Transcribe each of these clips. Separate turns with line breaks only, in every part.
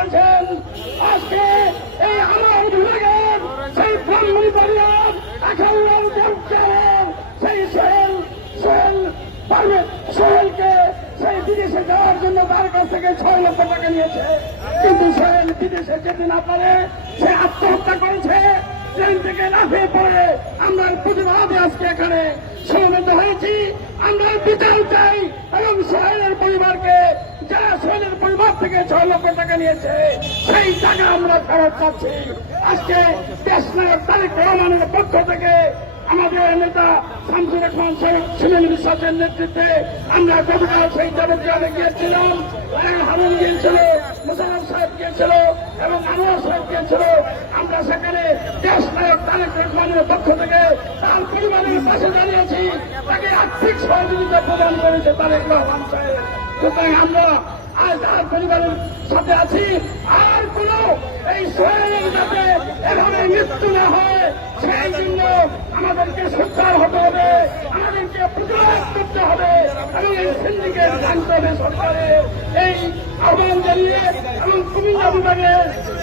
করেছেন। আজকে এই আমার বিভাগের সেই ব্রাহ্মণ পরিবার দেবচারের সেই সোহেল সোহেল সোহেলকে সেই বিদেশে যাওয়ার জন্য তার কাছ থেকে ছয় লক্ষ টাকা নিয়েছে। কিন্তু সোহেল বিদেশে যেতে না পারে, সে আত্মহত্যা করেছে। ট্রেন থেকে লাফিয়ে পড়ে। আমরা প্রতিবাদে আজকে এখানে সমবেত হয়েছি। আমরা বিচার চাই এবং সোহেলের পরিবারকে যারা সোহেলের পরিবার থেকে ছয় লক্ষ টাকা নিয়েছে, সেই টাকা আমরা ফেরত চাচ্ছি আজকে দেশ নায়ক তারেক রহমানের পক্ষ থেকে আমাদের নেতা শামসুর রহমান সুনীল বিশ্বাসের নেতৃত্বে আমরা গতকাল সেই জনগ্রামে গিয়েছিলাম হারুন গিয়েছিল মুসাফর সাহেব গিয়েছিল এবং আনোয়ার সাহেব গিয়েছিল। আমরা সেখানে দেশ নায়ক তারেক রহমানের পক্ষ থেকে তার পাশে দাঁড়িয়েছি তাকে আর্থিক সহযোগিতা প্রদান করেছে তারেক আর কোন এই সোহেলের যাতে এভাবে মৃত্যু না হয়, সেই জন্য আমাদেরকে হতে হবে, আমাদেরকে হবে এবং এই সিন্ডিকেট জানতে হবে এই আহ্বান জানিয়ে এবং কুমিল্লা বিভাগের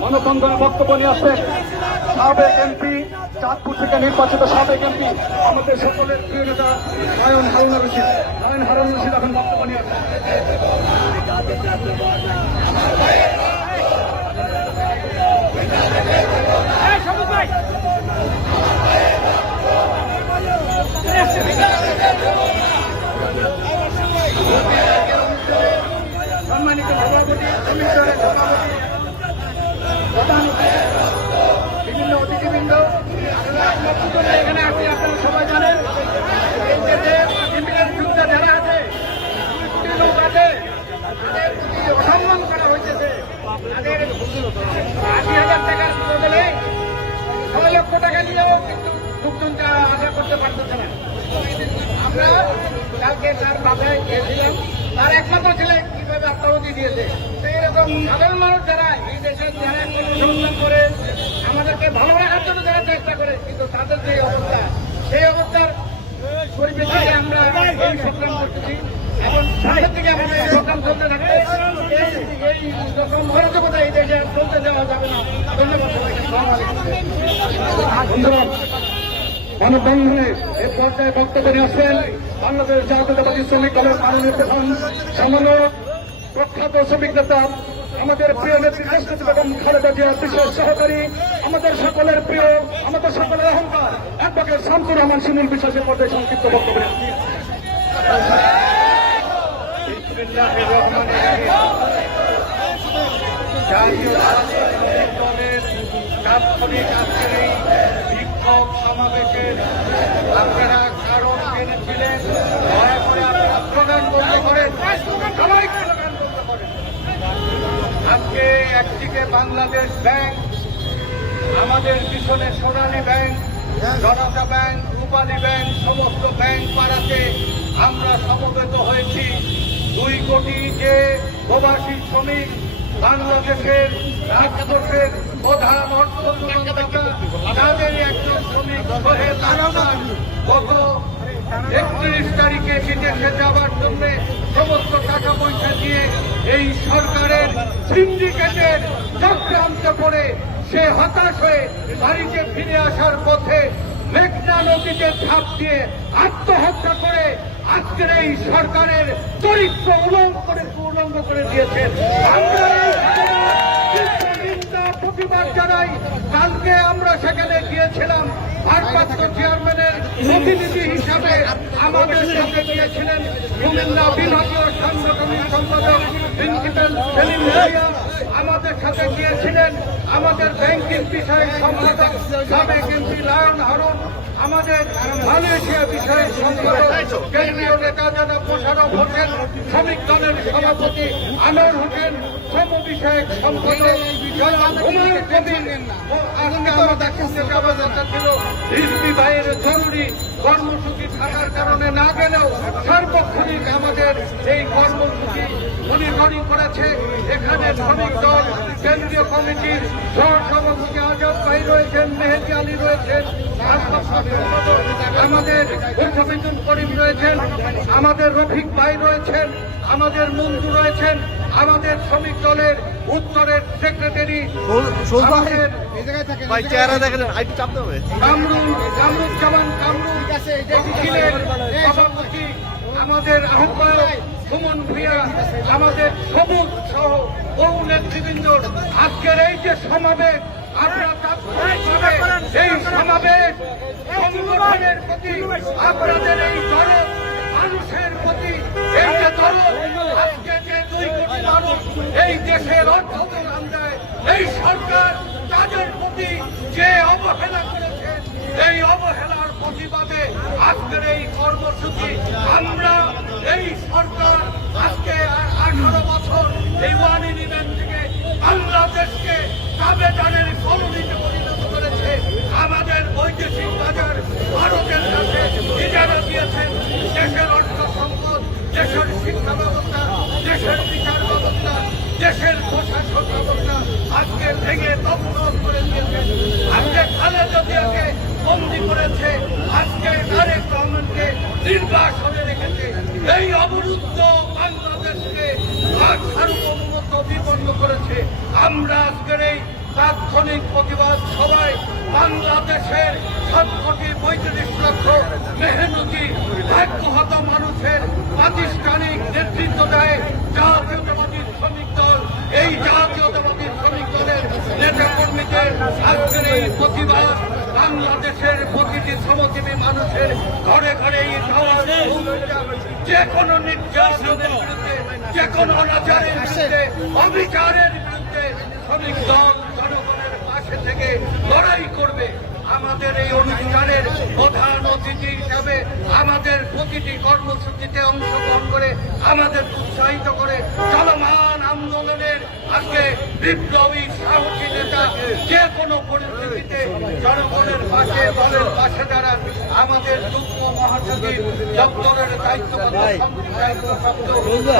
মানববন্ধন বক্তব্য নিয়ে আসবেন সাবেক এমপি চাঁদপুর থেকে নির্বাচিত সাবেক এমপি আমাদের সকলের প্রিয় নেতা নারায়ণ হারুন রশিদ। নারায়ণ হারুন রশিদ এখন বক্তব্য নিয়ে
সম্মানিত সভাপতি সভাপতি বিভিন্ন অতিথিবৃন্দ এখানে আসি, আপনারা সবাই জানেন, এই দেশে আছে কোটি লোক আছে, তাদের প্রতি করা হয়েছে তাদের আশি হাজার টাকার বদলে ছয় কিন্তু লোকজনটা আশা করতে পারতেছে না। আমরা কালকে তার বাসায় গিয়েছিলাম তার একমাত্র ছেলে কীভাবে আত্মাহতি দিয়েছে? সেই রকম সাধারণ মানুষ যারা এই দেশে যারা অনুসন্ধান করে, আমাদেরকে ভালো রাখার জন্য যারা চেষ্টা করে, কিন্তু তাদের যে অবস্থা, সেই অবস্থার পরিপ্রেক্ষিতে আমরা এই সংগ্রাম করতেছি। এখন সামনের দিকে আমাদের সংগ্রাম চলতে থাকবে। যাবে না। ধন্যবাদ সবাইকে।
ধন্যবাদ। মানববন্ধনে এ পর্যায়ে বক্তব্য নিয়ে আসবেন বাংলাদেশ জাতীয়তাবাদী শ্রমিক দলের মাননীয় প্রধান সামান্য প্রখ্যাত শ্রমিক নেতা, আমাদের প্রিয় নেত্রী দেশনেত্রী বেগম খালেদা জিয়ার বিশেষ সহকারী, আমাদের সকলের প্রিয়, আমাদের সকলের অহংকার অ্যাডভোকেট শামসুর রহমান শিমুল বিশ্বাসের পর্যায়ে সংক্ষিপ্ত বক্তব্য।
জাতীয় দলের তাৎক্ষণিক আজকের এই বিক্ষোভ সমাবেশের আপনারা কারণ জেনেছিলেন। দয়া করে আপনারা স্লোগান বন্ধ করেন। আজকে একদিকে বাংলাদেশ ব্যাংক, আমাদের পিছনে Sonali Bank, Janata Bank, Rupali Bank, সমস্ত ব্যাংক পাড়াতে আমরা সমবেত হয়েছি। দুই কোটি যে প্রবাসী শ্রমিক বাংলাদেশের রাজকোষের একত্রিশ তারিখে বিদেশে যাওয়ার জন্য সমস্ত টাকা পয়সা দিয়ে এই সরকারের সিন্ডিকেটের চক্রান্ত করে সে হতাশ হয়ে বাড়িতে ফিরে আসার পথে মেঘনা নদীতে ঝাঁপ দিয়ে আত্মহত্যা করে আজকের এই সরকারের চরিত্র উলঙ্গ করে উলঙ্গ করে দিয়েছেন আমরা প্রতিবাদ জানাই। কালকে আমরা সেখানে গিয়েছিলাম। ভারপ্রাপ্ত চেয়ারম্যানের প্রতিনিধি হিসাবে আমাদের সাথে গিয়েছিলেন কুমিল্লা বিভাগীয় সাংগঠনিক সম্পাদক প্রিন্সিপাল আমাদের সাথে গিয়েছিলেন আমাদের ব্যাংকিং বিষয়ক সম্পাদক, সাবেক এমপি লায়ন হারুন, আমাদের মালয়েশিয়া বিষয়ে সম্পাদক, কেন্দ্রীয় নেতা যারা মোশারফ হোসেন, শ্রমিক দলের সভাপতি আনোয়ার হোসেন, শ্রম বিষয়ক সম্পাদক জনাব ভাইয়ের জরুরি কর্মসূচি থাকার কারণে না গেলেও সার্বক্ষণিক আমাদের এই কর্মসূচি মনিটরিং করেছে। এখানে শ্রমিক দল, কেন্দ্রীয় কমিটির সভাপতি আজাদ ভাই রয়েছেন মেহেদি আলী রয়েছেন আশরাফ হোসেন সদর, আমাদের মুখমিদুল করিম রয়েছেন আমাদের রফিক ভাই রয়েছেন আমাদের মঞ্জু রয়েছেন আমাদের শ্রমিক দলের উত্তরের সেক্রেটারি আমাদের
ভাই চেহারা দেখেন আইটি চাপতে হবে।
কামরুল কামরুজ্জামান কামরুল সভাপতি আমাদের আহ্বায়ক সুমন ভূঁইয়া আমাদের সবুজ সহ বহু নেতৃবৃন্দ, আজকের এই যে সমাবেশ এই এই মানুষের প্রতি মানুষ এই দেশের অর্থ দেয় এই সরকার তাদের প্রতি যে অবহেলা করেছে, এই অবহেলার প্রতিবাদে আজকের এই কর্মসূচি আমরা এই সরকার আজকে আঠারো বছর এই ওয়ান ইলেভেন থেকে বাংলাদেশকে আবেদনের কলোনিতে পরিণত করেছে। আমাদের বৈদেশিক বাজার ভারতের কাছে ইজারা দিয়েছেন। দেশের অর্থ সম্পদ দেশের শিক্ষা ব্যবস্থা দেশের বিচার ব্যবস্থা দেশের প্রশাসন ব্যবস্থা আজকে ভেঙে তখন করে দিয়েছে আজকে খালেদা জিয়াকে বন্দি করেছে। আজকে তারেক রহমানকে নির্বাসনে রেখেছে। এই অবরুদ্ধ বাংলাদেশকে সার্বভৌমত্ব বিপন্ন করেছে। আমরা আজকের এই তাৎক্ষণিক প্রতিবাদ সবাই বাংলাদেশের সাত কোটি পঁয়ত্রিশ লক্ষ মেহনতি, ভাগ্যহত মানুষের প্রাতিষ্ঠানিক নেতৃত্ব দেয় জাতীয়তাবাদী শ্রমিক দল। এই জাতীয়তাবাদী শ্রমিক দলের নেতা কর্মীদের বাংলাদেশের প্রতিটি শ্রমজীবী মানুষের ঘরে ঘরে যে কোনো নির্যাতনের যে কোনো অনাচারের বিরুদ্ধে, অবিচারের বিরুদ্ধে শ্রমিক দল জনগণের পাশে থেকে লড়াই করবে। আমাদের এই অনুষ্ঠানের প্রধান অতিথি হিসাবে আমাদের প্রতিটি কর্মসূচিতে অংশগ্রহণ করে, আমাদের উৎসাহিত করে চলমান আন্দোলনের আজকে বিপ্লবী সাহসী নেতা, যে কোনো পরিস্থিতিতে জনগণের পাশে, দলের পাশে দাঁড়ান আমাদের যুগ্ম মহাসচিব দপ্তরের দায়িত্বগত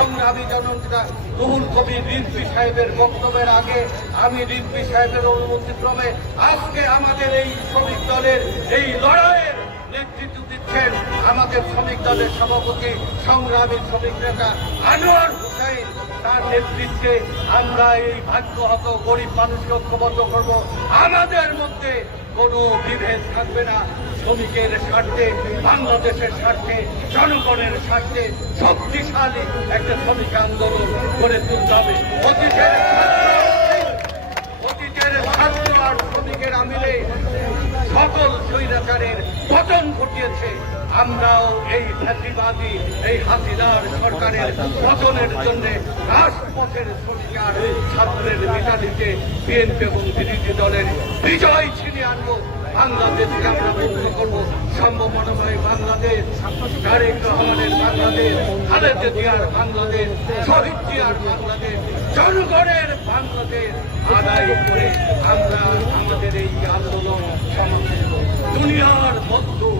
সংগ্রামী জনতা রুহুল কবির রিজভি সাহেবের বক্তব্যের আগে আমি রিজভি সাহেবের অনুমতিক্রমে আজকে আমাদের এই শ্রমিক দলের এই লড়াইয়ের নেতৃত্ব দিচ্ছেন আমাদের শ্রমিক দলের সভাপতি, সংগ্রামী শ্রমিক নেতা আনোয়ার হুসাইন। তার নেতৃত্বে আমরা এই ভাগ্যহত গরিব মানুষকে ঐক্যবদ্ধ করব। আমাদের মধ্যে কোনো বিভেদ থাকবে না। শ্রমিকের স্বার্থে, বাংলাদেশের স্বার্থে, জনগণের স্বার্থে শক্তিশালী একটা শ্রমিক আন্দোলন গড়ে তুলতে হবে। অতীতের অতীতের ছাত্র আর শ্রমিকের আমিলে সকল স্বৈরাচারের পতন ঘটিয়েছে। আমরাও এই ফ্যাসিবাদী এই হাতিদার সরকারের পতনের জন্য রাজপথের সরকার ছাত্রের মেটালিতে বিএনপি এবং বিরোধী দলের বিজয় ছিনিয়ে আনব। বাংলাদেশকে আমরা মুক্ত করব সম্ভাবনাময় বাংলাদেশ। তারেক রহমানের বাংলাদেশ, খালেদা জিয়ার বাংলাদেশ, শহীদ জিয়ার বাংলাদেশ, জনগণের বাংলাদেশ। আদায় করে আমরা আমাদের এই আন্দোলন সমাপ্ত দুনিয়ার বন্ধু।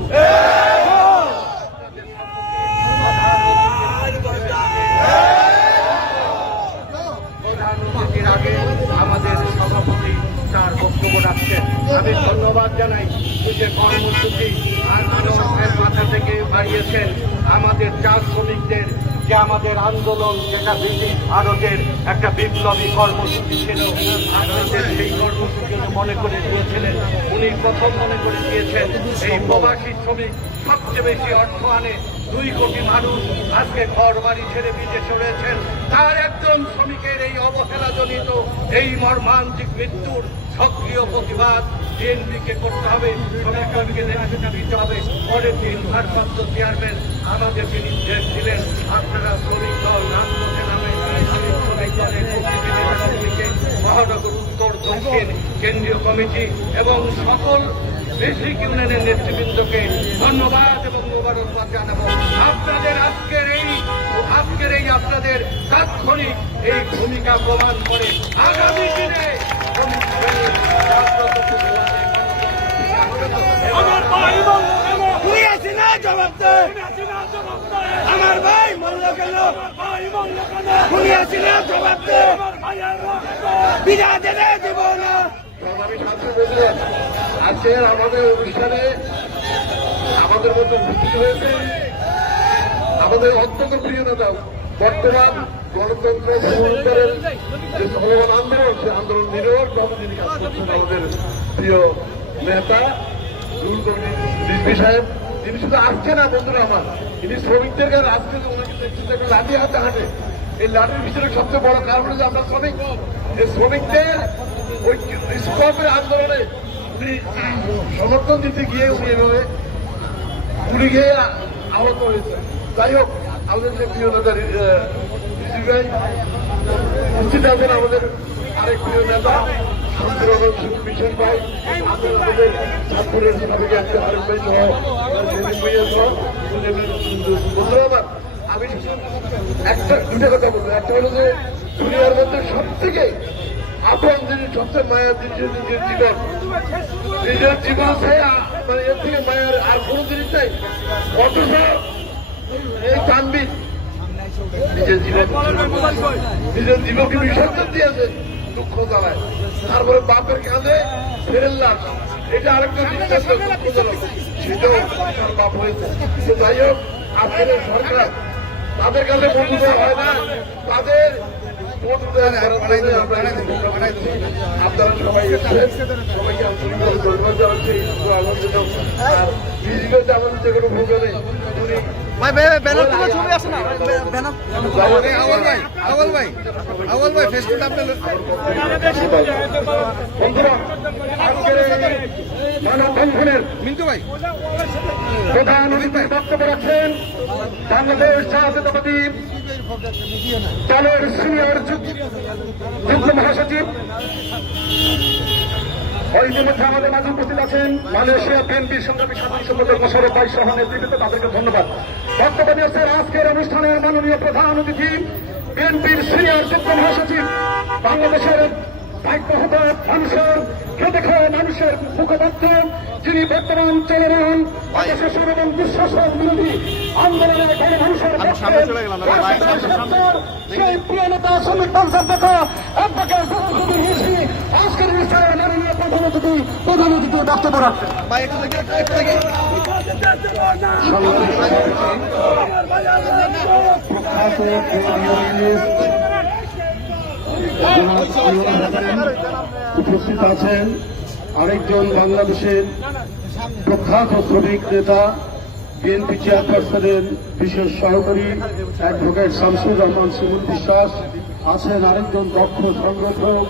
আমি ধন্যবাদ জানাই যে কর্মসূচি আন্দোলনের মাথা থেকে বাড়িয়েছেন আমাদের চা শ্রমিকদের যে আমাদের আন্দোলন যেটা ব্রিটিশ ভারতের একটা বিপ্লবী কর্মসূচি ছিল। আপনাদের সেই কর্মসূচি মনে করে দিয়েছিলেন, উনি প্রথম মনে করে দিয়েছেন, এই প্রবাসী শ্রমিক সবচেয়ে বেশি অর্থ আনে দুই কোটি মানুষ আজকে ঘর বাড়ি ছেড়ে বিদেশে রয়েছেন তার একজন শ্রমিকের এই অবহেলাজনিত এই মর্মান্তিক মৃত্যুর সক্রিয় প্রতিবাদ বিএনপিকে করতে হবে শ্রমিক কর্মীকে দিতে হবে। পরের দিন ভারপ্রাপ্ত চেয়ারম্যান আমাদেরকে নির্দেশ দিলেন, আপনারা শ্রমিক দল রাজপথে নামে মহানগর উত্তর, দক্ষিণ কেন্দ্রীয় কমিটি এবং সকল
বেশি ইউনিয়নের নেতৃবৃন্দকে ধন্যবাদ এবং জানাব। আপনাদের আজকের এই আজকের এই আপনাদের তাৎক্ষণিক এই ভূমিকা প্রমাণ করে আগামী দিনে
ভাই তুমি আছি না জবাব দে। আমার ভাই মল্ল কেন? তুমি না জবাব দে। দেবে দিব না।
আজকের আমাদের অনুষ্ঠানে আমাদের মধ্যে উপস্থিত হয়েছে। আমাদের অত্যন্ত প্রিয় নেতা, বর্তমান গণতন্ত্র পুনরুদ্ধারের যে চলমান আন্দোলন সে আন্দোলন নিরবর ভাবে যিনি কাজ করছেন আমাদের প্রিয় নেতা রিজভি সাহেব। তিনি শুধু আসছে না, বন্ধুরা আমার। তিনি শ্রমিকদের কাছে আজকে ওনাকে একটা লাঠি হাতে হাঁটে। এই লাঠির পিছনে সবচেয়ে বড় কারণ যে আমরা শ্রমিক। এই শ্রমিকদের ওই স্কপের আন্দোলনে সমর্থন দিতে গিয়ে উনি এভাবে উনি গিয়ে আহত হয়েছে। যাই হোক, আমাদের যে প্রিয় নেতা উপস্থিত আছেন আমাদের আরেক প্রিয় নেতা আমি একটা, দুটা কথা বলব। একটা হলো যে দুনিয়ার মধ্যে সব থেকে আপন জিনিস সবচেয়ে মায়ের জিনিস নিজের জীবন নিজের জীবন মানে এর থেকে মায়ের আর কোনো জিনিস নাই। অথচ এই তানবির নিজের জীবন নিজের জীবনকে বিসর্জন দিয়েছে দুঃখ জ্বালায়। তারপরে বাপের কাঁধে ফেরেন এটা আরেকটা দুঃখজনক সেটাও তার বাপ হয়েছে। যাই হোক, আজকের সরকার তাদের কাছে বন্ধু হয় না। তাদের আপনারা সবাই
ভাই ভাই ব্যানার তুলে ছবি আছে না? ব্যানার আওয়াল ভাই আওয়াল ভাই আওয়াল ভাই ফেসবুক আপনার
মানববন্ধনের প্রধান অতিথি বক্তব্য রাখছেন বাংলাদেশ জাতীয়তাবাদী দলের সিনিয়র যুগ্ম মহাসচিব। ইতিমধ্যে আমাদের মাঝে উপস্থিত আছেন মালয়েশিয়া বিএনপির সংগ্রামী সাধারণ সম্পাদক মোশারফ ভাই সহ নেতৃত্বে তাদেরকে ধন্যবাদ। বক্তব্য দিয়েছেন আজকের অনুষ্ঠানের মাননীয় প্রধান অতিথি বিএনপির সিনিয়র যুগ্ম মহাসচিব বাংলাদেশের দায়িত্বহত মানুষের খেতে খাওয়া মানুষের মুখপাত্র যিনি বর্তমান চলমান অপশাসন এবং দুঃশাসন বিরোধী আন্দোলনের। সেই প্রিয় নেতা শ্রমিক নেতা আজকের মাননীয় প্রধান অতিথি প্রধান অতিথি রাখছেন।
ভাই একটু দেখে একটু দেখে
উপস্থিত আছেন আরেকজন বাংলাদেশের প্রখ্যাত শ্রমিক নেতা, বিএনপি চেয়ারপারসনের বিশেষ সহকারী অ্যাডভোকেট শামসুর রহমান শিমুল বিশ্বাস, আছেন আরেকজন দক্ষ সংগঠক,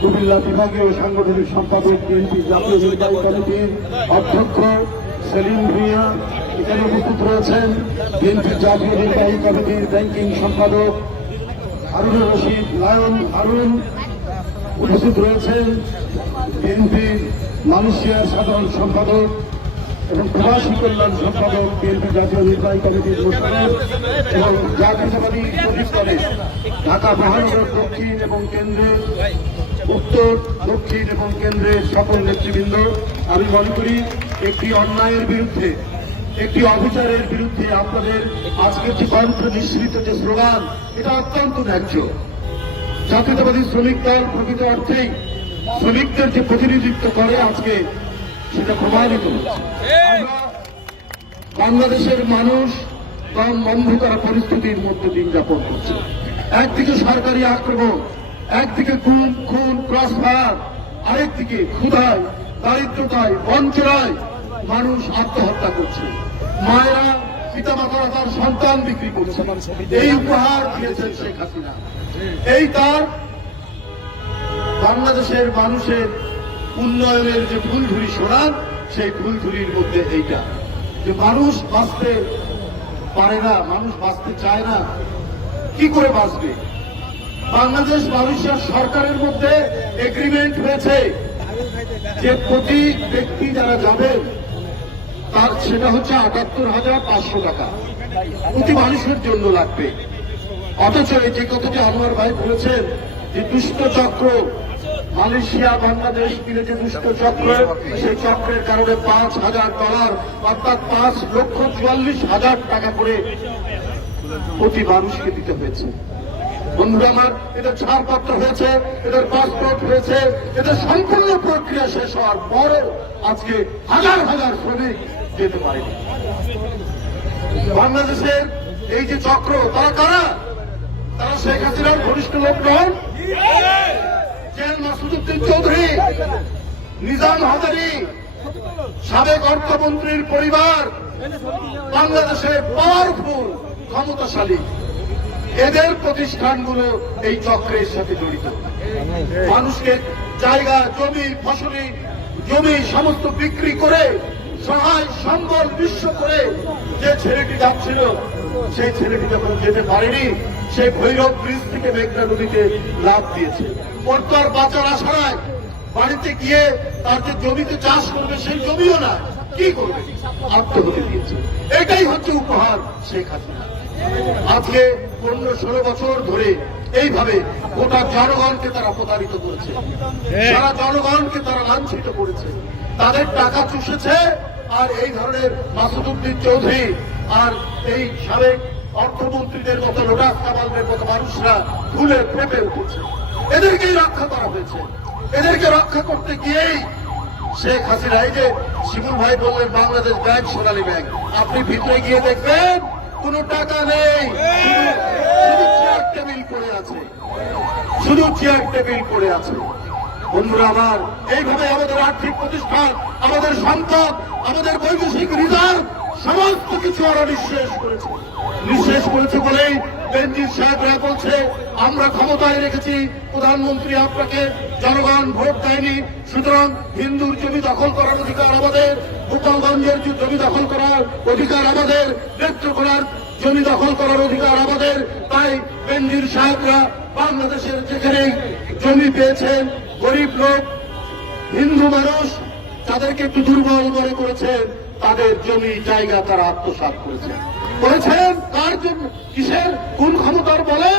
কুমিল্লা বিভাগীয় সাংগঠনিক সম্পাদক বিএনপি জাতীয় নির্বাহী কমিটির অধ্যক্ষ সেলিম ভুঁইয়া এখানে উপস্থিত রয়েছেন বিএনপি জাতীয় নির্বাহী কমিটির ব্যাংকিং সম্পাদক হারুনুর রশিদ লায়ন হারুন উপস্থিত রয়েছেন বিএনপি মালয়েশিয়ার সাধারণ সম্পাদক এবং প্রবাসী কল্যাণ সম্পাদক বিএনপি জাতীয় নির্বাহী কমিটির মোশারফ এবং জাতীয়তাবাদী কলেজ ঢাকা মহানগর দক্ষিণ এবং কেন্দ্রের উত্তর, দক্ষিণ এবং কেন্দ্রের সকল নেতৃবৃন্দ। আমি মনে করি একটি অন্যায়ের বিরুদ্ধে একটি অবিচারের বিরুদ্ধে আপনাদের আজকের যে কণ্ঠ নিঃসৃত যে স্লোগান, এটা অত্যন্ত ন্যায্য। জাতীয়তাবাদী শ্রমিক দল প্রকৃত অর্থেই শ্রমিকদের যে প্রতিনিধিত্ব করে আজকে, সেটা প্রমাণিত হচ্ছে। বাংলাদেশের মানুষ কম বন্ধ করা পরিস্থিতির মধ্যে দিন যাপন করছে। একদিকে সরকারি আক্রমণ, একদিকে গুম খুন ক্রস ফায়ার আরেকদিকে ক্ষুধায়, দারিদ্রতায়, বঞ্চনায় মানুষ আত্মহত্যা করছে। মায়েরা পিতামাতারা তার সন্তান বিক্রি করছে। এই উপহার দিয়েছেন শেখ হাসিনা। এই তার বাংলাদেশের মানুষের উন্নয়নের যে ফুলঝুরি সরান সেই ফুলঝুরির মধ্যে এইটা। যে মানুষ বাঁচতে পারে না, মানুষ বাঁচতে চায় না, কি করে বাঁচবে? বাংলাদেশ মালয়েশিয়ার সরকারের মধ্যে এগ্রিমেন্ট হয়েছে যে প্রতি ব্যক্তি যারা যাবেন তার সেটা হচ্ছে আটাত্তর হাজার পাঁচশো টাকা। প্রতি মানুষের জন্য লাগবে। অথচ এই যে কথাটি আনোয়ার ভাই বলেছেন যে দুষ্ট চক্র, মালয়েশিয়া, বাংলাদেশ মিলে যে দুষ্ট চক্র, সেই চক্রের কারণে পাঁচ হাজার ডলার, অর্থাৎ পাঁচ লক্ষ চুয়াল্লিশ হাজার টাকা করে প্রতি মানুষকে দিতে হয়েছে। বন্ধুরা আমার এটা ছাড়পত্র হয়েছে, এদের পাসপোর্ট হয়েছে, এদের সম্পূর্ণ প্রক্রিয়া শেষ হওয়ার পরও আজকে হাজার হাজার শ্রমিক যেতে পারেনি। বাংলাদেশের এই যে চক্র, তারা কারা? তারা শেখ হাসিনার ঘনিষ্ঠ লোক নন। জেল চৌধুরী, নিজাম হাজারি, সাবেক অর্থমন্ত্রীর পরিবার, বাংলাদেশের পাওয়ারফুল ক্ষমতাশালী। এদের প্রতিষ্ঠানগুলো এই চক্রের সাথে জড়িত। মানুষকে জায়গা, জমি, ফসলি, জমি, সমস্ত বিক্রি করে সহায় সম্বল বিশ্ব করে যে ছেলেটি যাচ্ছিল সেই ছেলেটি যখন যেতে পারেনি সে ভৈরব ব্রিজ থেকে মেঘনা নদীতে লাভ দিয়েছে। ওর তো আর বাঁচার আশা নাই। বাড়িতে গিয়ে তার যে জমিতে চাষ করবে সেই জমিও না কি করবে? আত্মহত্যা দিয়েছে। এটাই হচ্ছে উপহার শেখ হাসিনা। আজকে পনেরো ষোলো বছর ধরে এইভাবে গোটা জনগণকে তারা প্রতারিত করেছে। সারা জনগণকে তারা লাঞ্ছিত করেছে। তাদের টাকা চুষেছে, আর এই ধরনের মাসুদুদ্দিন চৌধুরী আর এই সাবেক অর্থমন্ত্রীদের মতো লোটাস কামালদের মতো মানুষরা ভুলে পেপে উঠেছে। এদেরকেই রক্ষা করা হয়েছে। এদেরকে রক্ষা করতে গিয়েই শেখ হাসিনা, এই যে শিমুল ভাই বললেন বাংলাদেশ ব্যাংক, সোনালী ব্যাংক, আপনি ভিতরে গিয়ে দেখবেন, কোনো টাকা নেই। শুধু- চেয়ার টেবিল পড়ে আছে। শুধু চেয়ার টেবিল পড়ে আছে। বন্ধুরা আমার, এইভাবে আমাদের আর্থিক প্রতিষ্ঠান, আমাদের সম্পদ, আমাদের বৈদেশিক রিজার্ভ, সমস্ত কিছু ওরা নিঃশেষ করেছে। নিঃশেষ করেছে বলেই বেঞ্জির সাহেবরা বলছে, আমরা ক্ষমতায় রেখেছি, প্রধানমন্ত্রী আপনাকে জনগণ ভোট দেয়নি, সুতরাং হিন্দুর জমি দখল করার অধিকার আমাদের, গোপালগঞ্জের জমি দখল করার অধিকার আমাদের, নেত্রকোনার জমি দখল করার অধিকার আমাদের। তাই বেঞ্জির সাহেবরা বাংলাদেশের যেখানে জমি পেয়েছেন গরিব লোক, হিন্দু মানুষ, তাদেরকে একটু দুর্বল মনে করেছেন, তাদের জমি জায়গা তারা আত্মসাৎ করেছেন। করেছেন কার জন্য? কিসের? কোন ক্ষমতার বলে?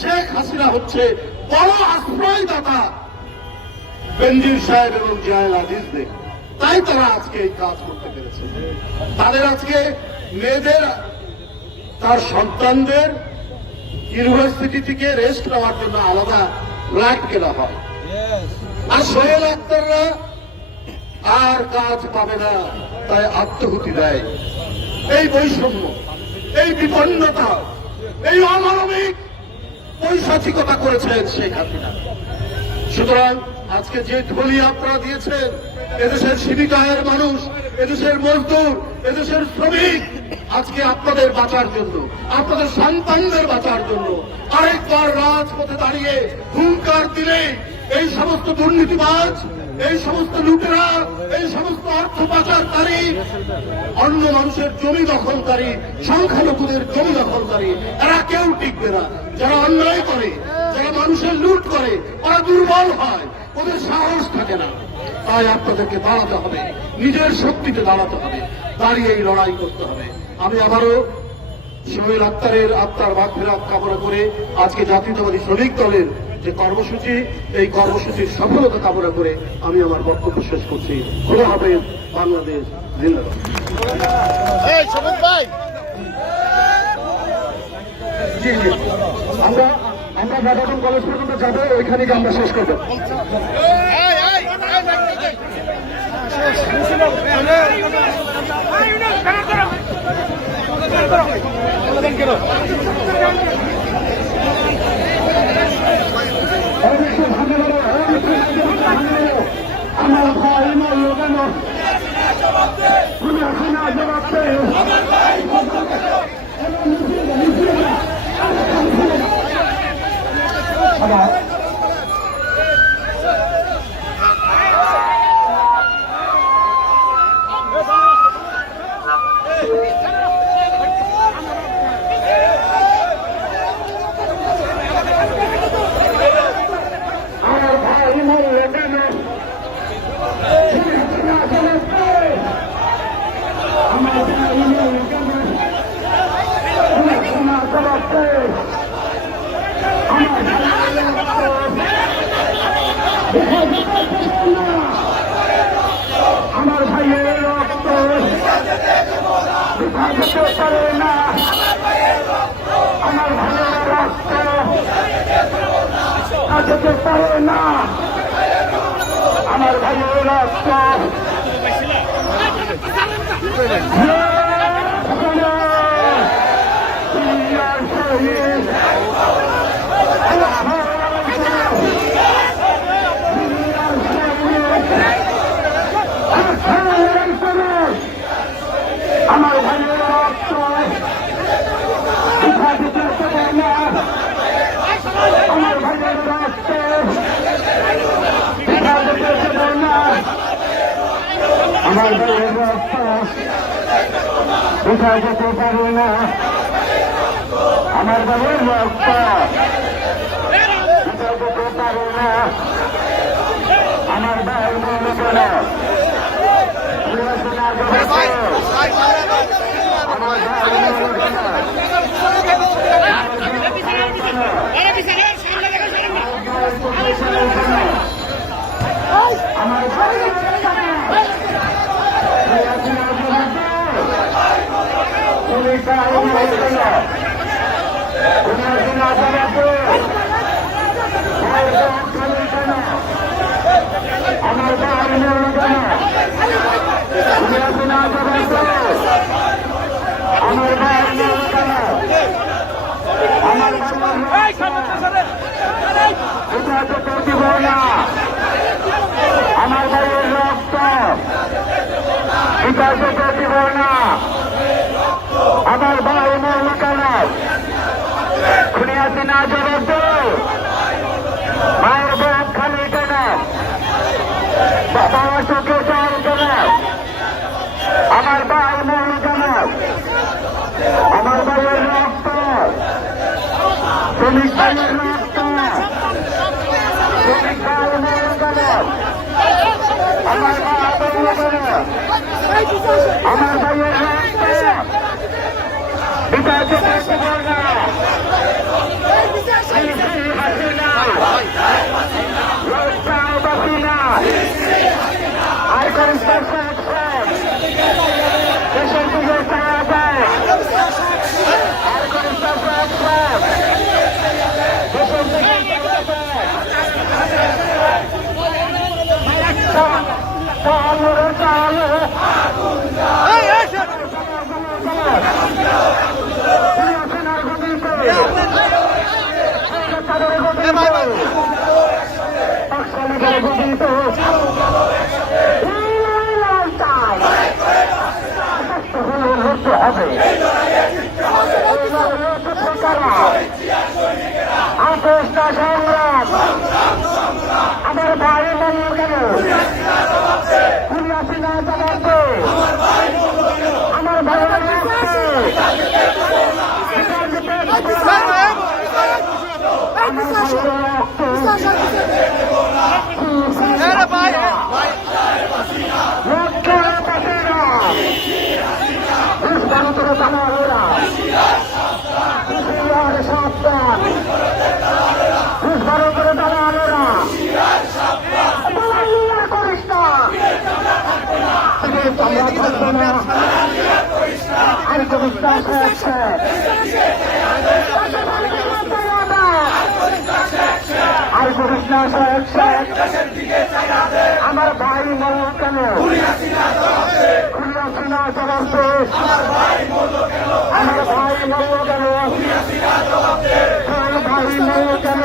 শেখ হাসিনা হচ্ছে বড় আশ্রয়দাতা। বেনজির সাহেব এবং জায়ল আজিজদের তাই তারা আজকে এই কাজ করতে পেরেছে। তাদের আজকে মেয়েদের, তার সন্তানদের ইউনিভার্সিটি থেকে রেস্ট নেওয়ার জন্য আলাদা ফ্ল্যাট কেনা হয়। আর সোহেল আক্তাররা আর কাজ পাবে না তাই আত্মহুতি দেয়। এই বৈষম্য এই বিপন্নতা এই অমানবিক পৈশাচিকতা করেছেন শেখ হাসিনা। সুতরাং আজকে যে ধ্বনি আপনারা দিয়েছেন এদেশের জীবিকায়ের মানুষ এদেশের মজদুর এদেশের শ্রমিক আজকে আপনাদের বাঁচার জন্য, আপনাদের সন্তানদের বাঁচার জন্য আরেকবার রাজপথে দাঁড়িয়ে হুঙ্কার দিলে এই সমস্ত দুর্নীতিবাজ, এই সমস্ত লুটেরা, এই সমস্ত অর্থ পাচারকারী, অন্য মানুষের জমি দখলকারী, সংখ্যালঘুদের জমি দখলকারী, এরা কেউ টিকবে না। যারা অন্যায় করে, যারা মানুষের লুট করে, ওরা দুর্বল হয়, ওদের সাহস থাকে না। তাই আপনাদেরকে দাঁড়াতে হবে, নিজের শক্তিতে দাঁড়াতে হবে দাঁড়িয়ে এই লড়াই করতে হবে। আমি আবারও সোহেল আক্তারের আত্মার মাগফিরাত কামনা করে আজকে জাতীয়তাবাদী শ্রমিক দলের যে কর্মসূচি এই কর্মসূচির সফলতা কামনা করে আমি আমার বক্তব্য শেষ করছি খোলা হবে বাংলাদেশ জিন্দাবাদ আমরা আমরা কলেজ পর্যন্ত যাব ওইখানে গিয়ে আমরা শেষ করব
এই এই এই
অবশ্যই ভালো ভালো আমার ভাই মূল্য কেন তুমি এখন জবাব দেয় আমার আমার ভাই মূল্য কেন
ভাইয়ের রক্ত বৃথা যেতে পারে না আমার ভাইয়ের রক্ত বৃথা যেতে পারে না। আমার ভাইয়ের রক্ত আমার ভাইয়ের রক্ত পিঠা দিতে পারে না আমার ভাইয়ের রক্ত পিঠা দিতে পারে না আমার ভাইয়ের রক্ত পিঠা যেতে পারে না। আমার ভাইয়ের রক্ত। পিঠা যেতে পারে না। আমার ভাইয়ের মনে কেন আমার আমার কেন আমার আদালতে আমার ভাই মনে ভাই প্রতিভ না। আমার এটা তো প্রতিভ না ভাই খুনি আসি না জবাব দে মায়ের বুক খালি কেন বাবা চোখে চাল কেন আমার ভাই মরল কেন আমার ভাইয়ের রক্ত। শ্রমিক ভাইয়ের রক্ত। শ্রমিক ভাই মরল কেন আমার ভাই মরল কেন আমার ভাইয়ের বিচার করতে পারবে না হাসিনা লোকটাও বাসিনা আর কোন শাসক দেশের দিকে চাওয়া যায় আর কোন শাসক দেশের দিকে চাওয়া যায় চালো চালো সিংহাসনের গতিতে সরকারের গতিতে আপোষটা সংগ্রাম আমার ভাই মনে কেন খুলিয়াছি না জানাতে আমার ভাইয়ের ভারতের আর বিশ্বাস হচ্ছে আর হচ্ছে আমার ভাই মরল কেন খুলিয়াছিনা জবাব আমার ভাই মরল কেন আমার ভাই মরল কেন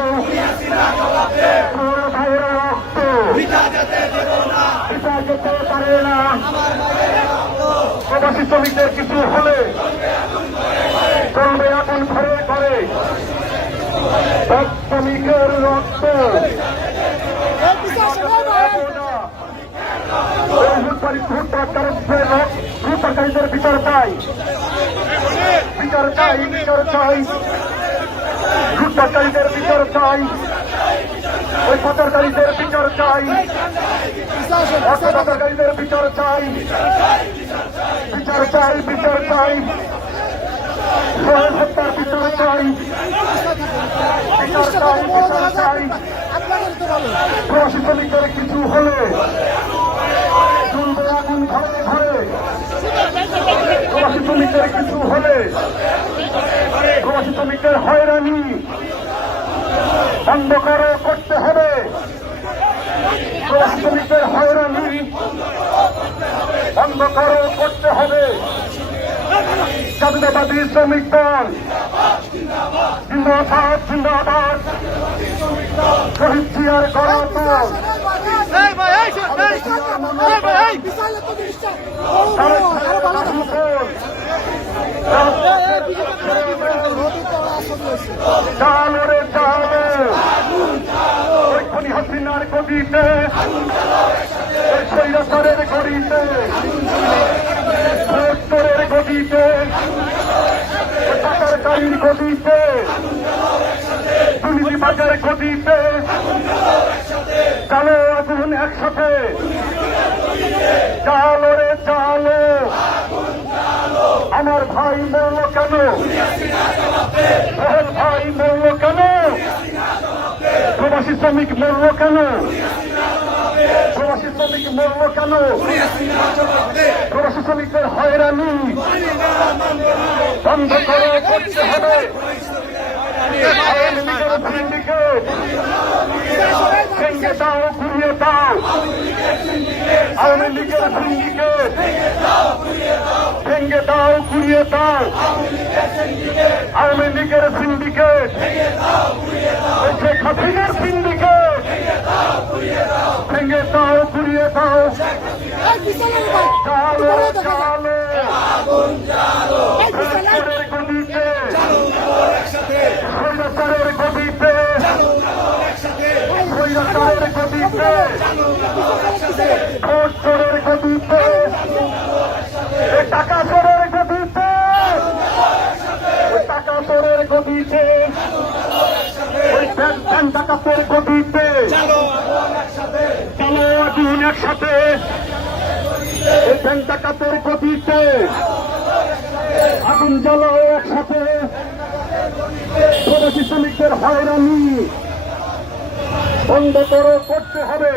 তোর ভাইয়ের রক্ত পিতা যেতে পারে না প্রবাসী শ্রমিকদের কিছু হলে চলবে এখন ঘরে ঘরে শ্রমিকের রক্ত। ভূতকারীদের বিচার চাই। বিচার চাই বিচার চাই। ভূতকারীদের বিচার চাই। ওই পাচারকারীদের বিচার চাই। অর্থদাতাকারীদের বিচার চাই। বিচার চাই বিচার চাই। হত্যার বিচার চাই। বিচার চাই বিচার চাই। প্রবাসী শ্রমিকদের কিছু হলে চলবে আগুন ঘরে ঘরে প্রবাসী শ্রমিকদের কিছু হলে প্রবাসী শ্রমিকদের হয়রানি বন্ধ করো করতে হবে। প্রবাসী হয়রানি বন্ধ করো করতে হবে। জাতীয়তাবাদী শ্রমিক দল জিন্দাবাদ জিন্দাবাদ। শহীদ জিয়ার গণতন্ত্র চালে হাসিনার গদিতে। ওই কৈরাসরের গদিতে ভোটরের গদিতে টাকার গাড়ির গদিতে দুর্নীতি বাজার গদিতে চালো আগুন একসাথে চালরে চালো আমার ভাই মরল কেন? ভাই মরল কেন? প্রবাসী শ্রমিক মরল কেন? শ্রমিক মরল কেন? প্রবাসী শ্রমিকদের হয়রানি। বন্ধ করে করতে হবে। আওয়ামী লীগের দাও আওয়ামী লীগের আওয়ামী লীগের সিন্ডিকেট ভেঙে দাও ঘুরিয়ে দাও চালো চালো ভেতরের গদিতে স্বৈরাচারের গদিতে স্বৈরাচারের গদিতে টাকা চোরের গদিতে টাকা চোরের গদিতে ওই ব্যাংক ডাকাতের গদিতে চালো আগুন একসাথে ওই ব্যাংক ডাকাতের গদিতে আগুন জ্বালাও একসাথে। প্রবাসী শ্রমিকদের হয়রানি। বন্ধ করো করতে হবে।